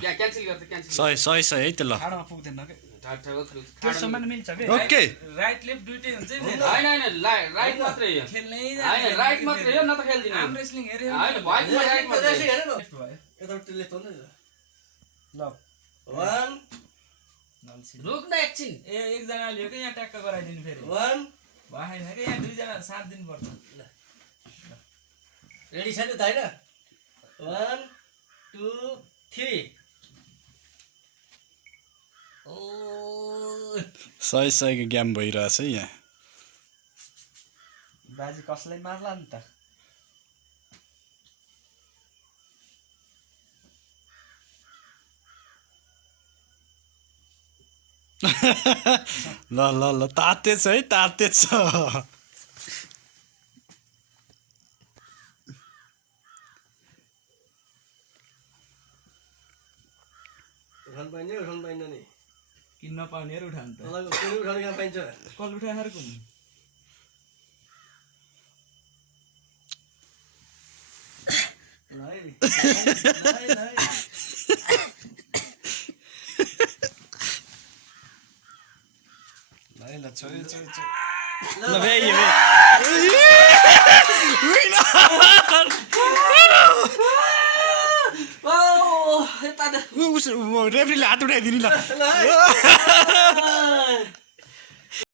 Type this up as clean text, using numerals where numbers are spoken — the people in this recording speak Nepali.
क्यान्सल गर्छ क्यान्सल 100 है त ल ठाडोमा पुग्दैन के ठाडो त्यो समान मिल्छ के ओके राइट लेफ्ट दुइटै हुन्छ नि हैन राइट मात्रै हो खेल्नै हैन राइट मात्रै हो न त खेल्दिन आर्म रेस्लिङ हेरे हैन भाइको राइट मात्रै यताबाट टेलिफोन ल 1 रुक न एकछिन ए एक जनाले हो के यहाँ ट्याक्क गराइदिनु फेरि 1 भएन के यहाँ दुई जना साथ दिनु पर्छ रेडी छ नि त हैन 1 2 3 ओ 100 को गेम भइरहेछ है यहाँ बाजी कसलाई मार्ला नि त ल ल ल तातेछ है तातेछ उठाउनु पाइन्न नि किन्न पाउनेहरू उठाउनु त मलाई कुनै उठाउनु कहाँ पाइन्छ कल उठाएरको ल छोरी ल भे ओ यता रेफ्रीले हात उठाइदिनु ल